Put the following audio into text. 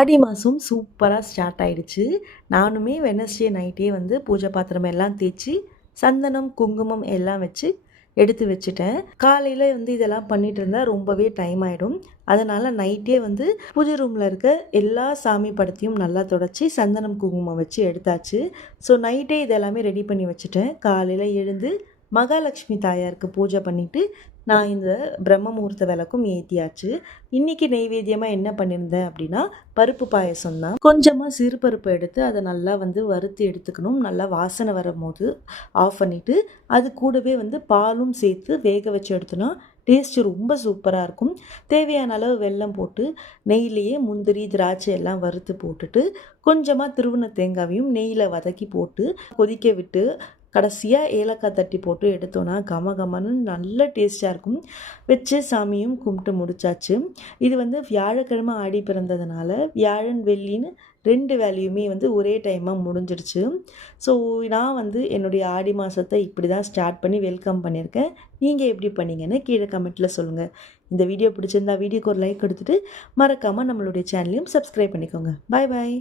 ஆடி மாதம் சூப்பராக ஸ்டார்ட் ஆயிடுச்சு. நானுமே வெட்னஸ்டே நைட்டே வந்து பூஜை பாத்திரம் எல்லாம் தேய்ச்சி, சந்தனம், குங்குமம் எல்லாம் வச்சு எடுத்து வச்சுட்டேன். காலையில வந்து இதெல்லாம் பண்ணிட்டு இருந்தா ரொம்பவே டைம் ஆயிடும். அதனால நைட்டே வந்து பூஜை ரூம்ல இருக்க எல்லா சாமி படத்தையும் நல்லா தொடச்சி, சந்தனம், குங்குமம் வச்சு எடுத்தாச்சு. ஸோ நைட்டே இதெல்லாமே ரெடி பண்ணி வச்சுட்டேன். காலையில எழுந்து மகாலட்சுமி தாயாருக்கு பூஜை பண்ணிட்டு, நான் இந்த பிரம்ம முகூர்த்த விளக்கும் ஏற்றியாச்சு. இன்றைக்கி நெய்வேத்தியமாக என்ன பண்ணியிருந்தேன் அப்படின்னா, பருப்பு பாயசம் தான். கொஞ்சமாக சிறு பருப்பு எடுத்து அதை நல்லா வந்து வறுத்து எடுத்துக்கணும். நல்லா வாசனை வரும்போது ஆஃப் பண்ணிவிட்டு, அது கூடவே வந்து பாலும் சேர்த்து வேக வச்சு எடுத்தோன்னா டேஸ்ட்டு ரொம்ப சூப்பராக இருக்கும். தேவையான அளவு வெல்லம் போட்டு, நெய்யிலேயே முந்திரி, திராட்சை எல்லாம் வறுத்து போட்டுட்டு, கொஞ்சமாக திருவுன தேங்காவையும் நெய்யில் வதக்கி போட்டு கொதிக்க விட்டு, கடைசியாக ஏலக்காய் தட்டி போட்டு எடுத்தோன்னா கம கமன்னு நல்ல டேஸ்ட்டாக இருக்கும். வச்சு சாமியும் கும்பிட்டு முடிச்சாச்சு. இது வந்து வியாழக்கிழமை ஆடி பிறந்ததுனால வியாழன் வெள்ளின்னு 2 வேலையுமே வந்து ஒரே டைமாக முடிஞ்சிடுச்சு. ஸோ நான் வந்து என்னுடைய ஆடி மாதத்தை இப்படி தான் ஸ்டார்ட் பண்ணி வெல்கம் பண்ணியிருக்கேன். நீங்கள் எப்படி பண்ணீங்கன்னு கீழே கமெண்ட்டில் சொல்லுங்கள். இந்த வீடியோ பிடிச்சிருந்தா வீடியோக்கு ஒரு லைக் கொடுத்துட்டு மறக்காமல் நம்மளுடைய சேனலையும் சப்ஸ்கிரைப் பண்ணிக்கோங்க. பாய் பாய்.